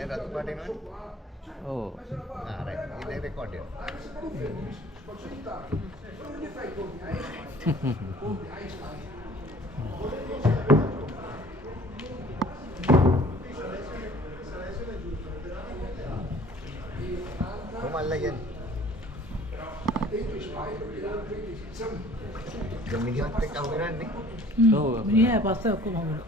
දැන් රතු පාට එනවනේ. ඔව්. right. ඉතින් රෙකෝඩ් එක. කොහමද කියන්නේ? දැන් මිනිහත් එක්ක අහු කරන්නේ. ඔව්. මිනිහා පස්සේ ඔක්කොම හමුණා.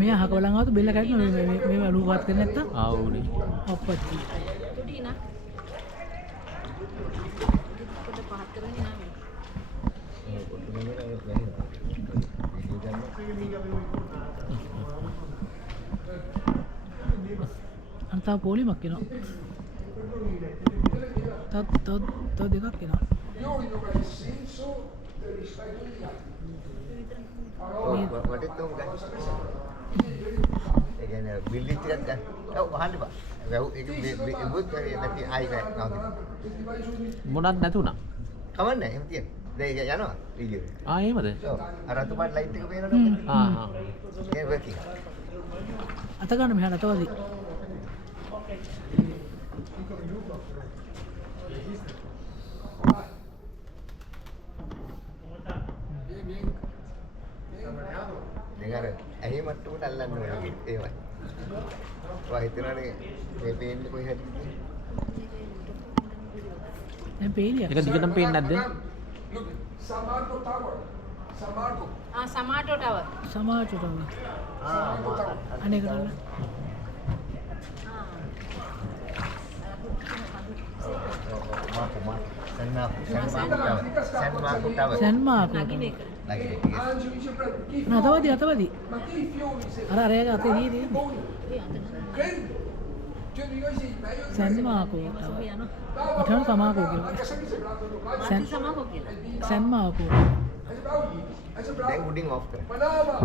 මෙයා හක බලන් ආවද බෙල්ල කැඩුණා මේ අලුවත් කරන්නේ නැත්තම් ආවුනේ. අප්පච්චි අන්තා පොලිමක් එනවා තව දෙකක් එනවා වටේ තුන් ගන්න. ඒ කියන්නේ බිල්ඩින් ටිකක් ගන්න. ඔව් අහන්න බා. ඒක බුත් නැති ආයි ගන්න. මොනක් නැතුණා. කවන්නේ එහෙම තියෙන. දැන් ඒක යනවා වීඩියෝ. එහෙමද? ඔව්. අර අතු පාට ලයිට් එක පේනවනේ. ඒ වර්කින්. අත ගන්න මෙහාට අතවදී දැන් අර ඇහි මට්ටමට අල්ලන්න ඕනේ ඒවයි. ඔය හිතනනේ මේ පේන්නේ කොයි හැටිද? දැන් පේන්නේ ඒක දිගටම පේන්නේ නැද්ද? Samarco Tower. Samarco. Samato Tower. සමාජයට අනේ කරන්න සන්මාකෝ අතවදී අර අරයක අතේ දී සන්මාකෝ මටන සමාකෝ කියලා Samako kila. සන්මාකෝ දැන් උඩින් ඔෆ් කරා.